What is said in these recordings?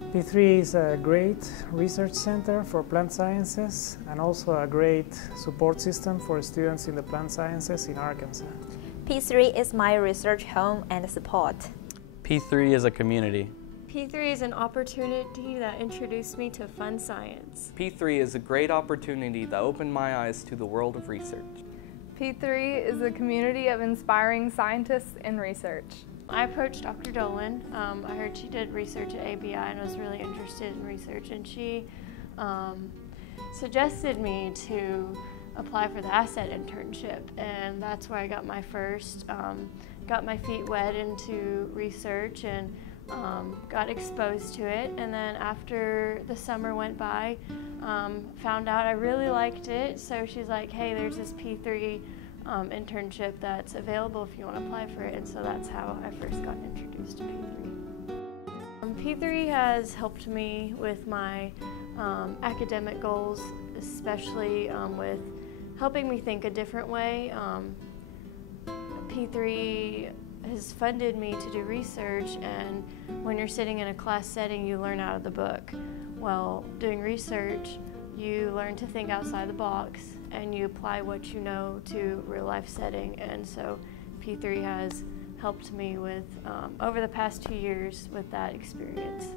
P3 is a great research center for plant sciences and also a great support system for students in the plant sciences in Arkansas. P3 is my research home and support. P3 is a community. P3 is an opportunity that introduced me to fun science. P3 is a great opportunity that opened my eyes to the world of research. P3 is a community of inspiring scientists in research. I approached Dr. Dolan. I heard she did research at ABI and was really interested in research, and she suggested me to apply for the asset internship, and that's where I got my first, got my feet wet into research and got exposed to it. And then after the summer went by, found out I really liked it, so she's like, hey, there's this P3 internship that's available if you want to apply for it, and so that's how I first got introduced to P3. P3 has helped me with my academic goals, especially with helping me think a different way. P3 has funded me to do research, and when you're sitting in a class setting, you learn out of the book. Well, doing research, you learn to think outside the box and you apply what you know to real life setting, and so P3 has helped me with, over the past 2 years with that experience.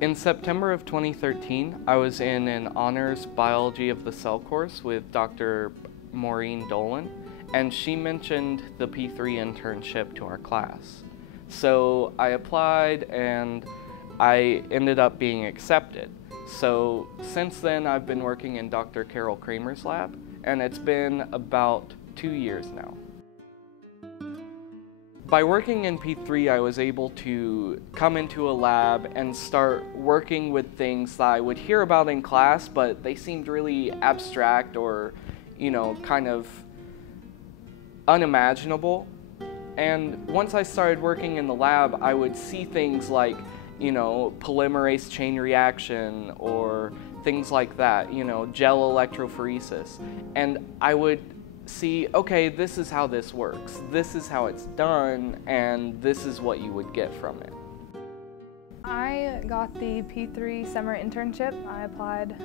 In September of 2013, I was in an honors biology of the cell course with Dr. Maureen Dolan, and she mentioned the P3 internship to our class. So I applied and I ended up being accepted. So since then I've been working in Dr. Carol Kramer's lab, and it's been about 2 years now. By working in P3, I was able to come into a lab and start working with things that I would hear about in class, but they seemed really abstract or, kind of unimaginable. And once I started working in the lab, I would see things like, polymerase chain reaction or things like that, gel electrophoresis. And I would see, okay, this is how this works. This is how it's done, and this is what you would get from it. I got the P3 summer internship. I applied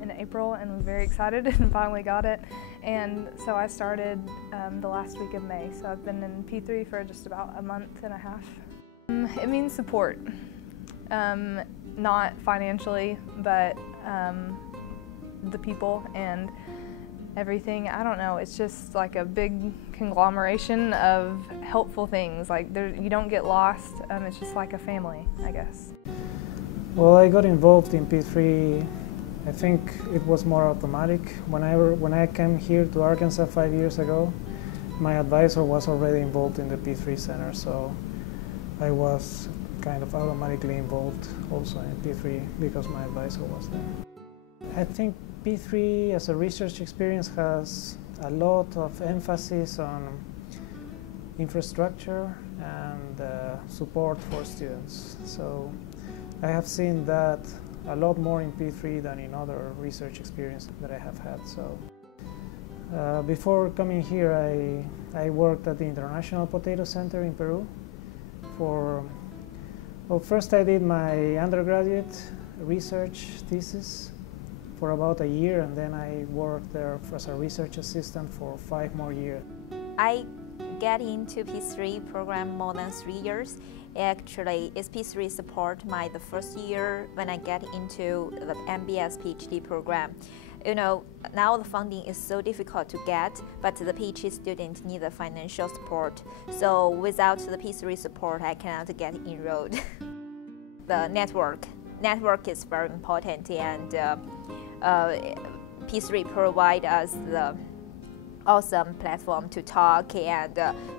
in April and was very excited and finally got it. And so I started the last week of May. So I've been in P3 for just about a month and a half. It means support, not financially, but the people and everything. I don't know, it's just like a big conglomeration of helpful things. Like you don't get lost, it's just like a family, I guess. Well, I got involved in P3, I think it was more automatic. When I came here to Arkansas 5 years ago, my advisor was already involved in the P3 center, so I was kind of automatically involved also in P3 because my advisor was there. I think P3 as a research experience has a lot of emphasis on infrastructure and support for students. So I have seen that a lot more in P3 than in other research experiences that I have had. So before coming here, I worked at the International Potato Center in Peru. First I did my undergraduate research thesis for about a year, and then I worked there as a research assistant for 5 more years. I get into P3 program more than 3 years. Actually, it's P3 support the first year when I get into the MBS PhD program. Now the funding is so difficult to get, but the PhD students need the financial support. So without the P3 support, I cannot get enrolled. The network is very important, and P3 provide us the awesome platform to talk and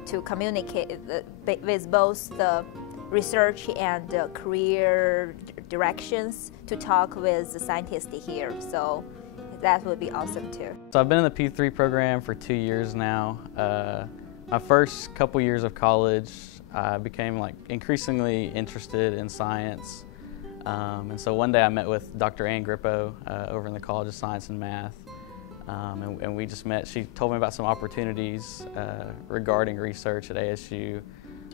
to communicate with both the research and career directions, to talk with the scientists here. So that would be awesome too. So I've been in the P3 program for 2 years now. My first couple years of college, I became increasingly interested in science. And so one day I met with Dr. Ann Grippo over in the College of Science and Math. And we just met. She told me about some opportunities regarding research at ASU.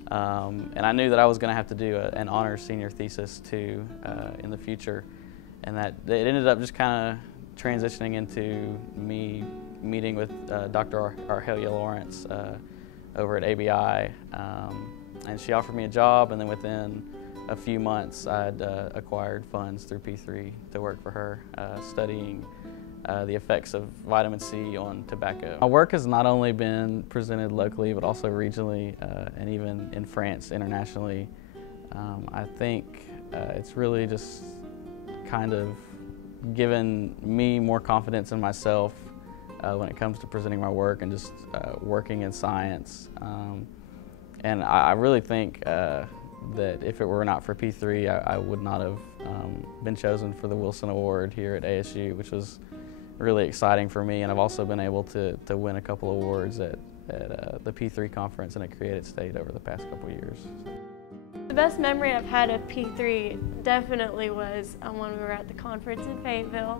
And I knew that I was going to have to do an honors senior thesis too in the future, and that it ended up just kind of transitioning into me meeting with Dr. Arhelia Lawrence over at ABI, and she offered me a job, and then within a few months I'd acquired funds through P3 to work for her, studying the effects of vitamin C on tobacco. My work has not only been presented locally but also regionally and even in France internationally. I think it's really just kind of given me more confidence in myself when it comes to presenting my work and just working in science. And I really think that if it were not for P3, I would not have been chosen for the Wilson Award here at ASU, which was really exciting for me. And I've also been able to win a couple awards at the P3 conference and at Created State over the past couple years. The best memory I've had of P3 definitely was when we were at the conference in Fayetteville,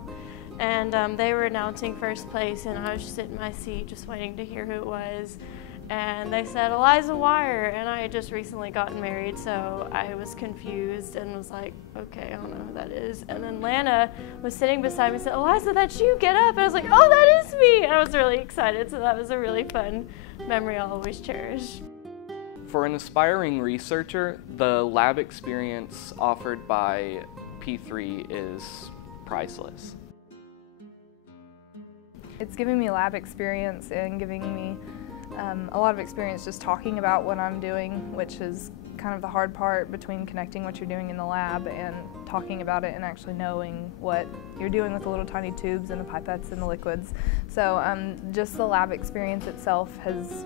and they were announcing first place, and I was just sitting in my seat just waiting to hear who it was. And they said Eliza Wire, and I had just recently gotten married, so I was confused and was like, okay, I don't know who that is. And then Lana was sitting beside me and said, Eliza, that's you, get up. And I was like, oh, that is me. And I was really excited, so that was a really fun memory I'll always cherish. For an aspiring researcher, the lab experience offered by P3 is priceless. It's giving me lab experience and giving me a lot of experience just talking about what I'm doing, which is kind of the hard part between connecting what you're doing in the lab and talking about it and actually knowing what you're doing with the little tiny tubes and the pipettes and the liquids. So just the lab experience itself has,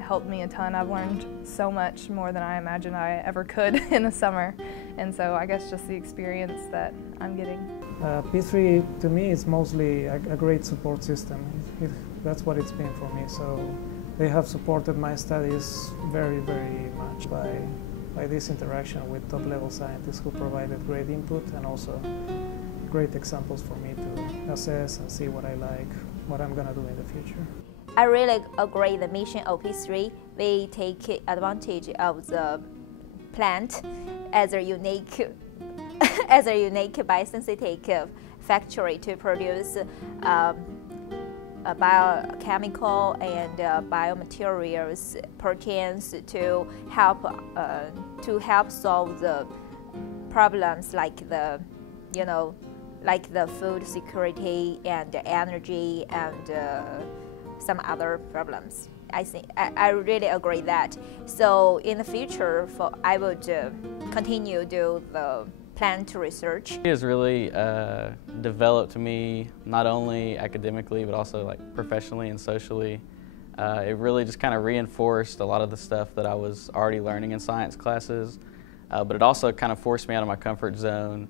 helped me a ton. I've learned so much more than I imagined I ever could in the summer. And so I guess just the experience that I'm getting. P3 to me is mostly a great support system. That's what it's been for me. So they have supported my studies very, very much by this interaction with top-level scientists who provided great input and also great examples for me to assess and see what I like, what I'm going to do in the future. I really agree the mission of P3. They take advantage of the plant as a unique biosynthetic factory to produce biochemical and biomaterials, proteins to help solve the problems like the food security and energy and some other problems. I really agree that. So in the future, I would continue do the plant research. It has really developed me not only academically but also professionally and socially. It really just kind of reinforced a lot of the stuff that I was already learning in science classes, but it also kind of forced me out of my comfort zone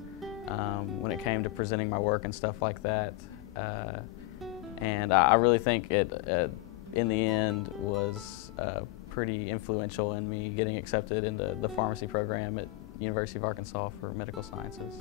when it came to presenting my work and stuff like that. And I really think it, in the end, was pretty influential in me getting accepted into the pharmacy program at University of Arkansas for medical sciences.